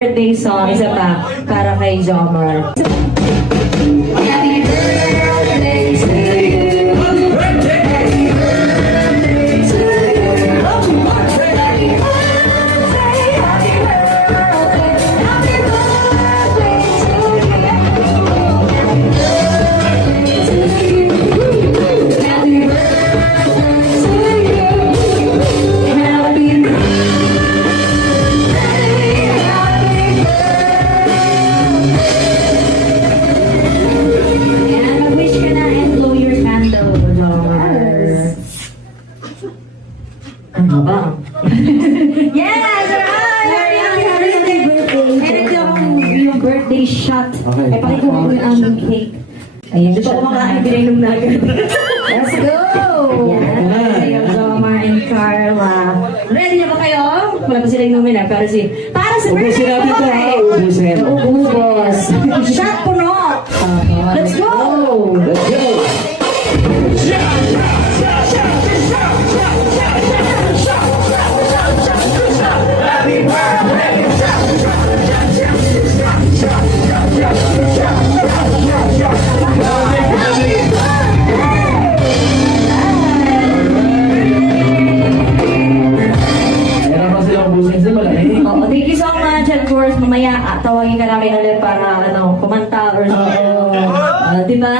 Birthday song, isa pa, para kay Jomar. Happy birthday to you. Happy birthday to you. Happy birthday, happy birthday, happy birthday to you. Happy birthday to you. Happy birthday. Ano ba? Yes! Alright! Meron yung birthday shot. Okay. Ay, pakita mo yung aming cake. Ayun, dito ko makain, pinainom na agad. Let's go! Yan, sa'yo, Jomar and Carla. Ready na ba kayo? Wala pa silang inumin pero para sa birthday Ubusin natin ko ito, ha? Ubusin. Ubus. Shot puno! Let's go! Let's go! Oh, thank you so much. And of course, mamaya tawagin ka namin ulit para kumanta or diba?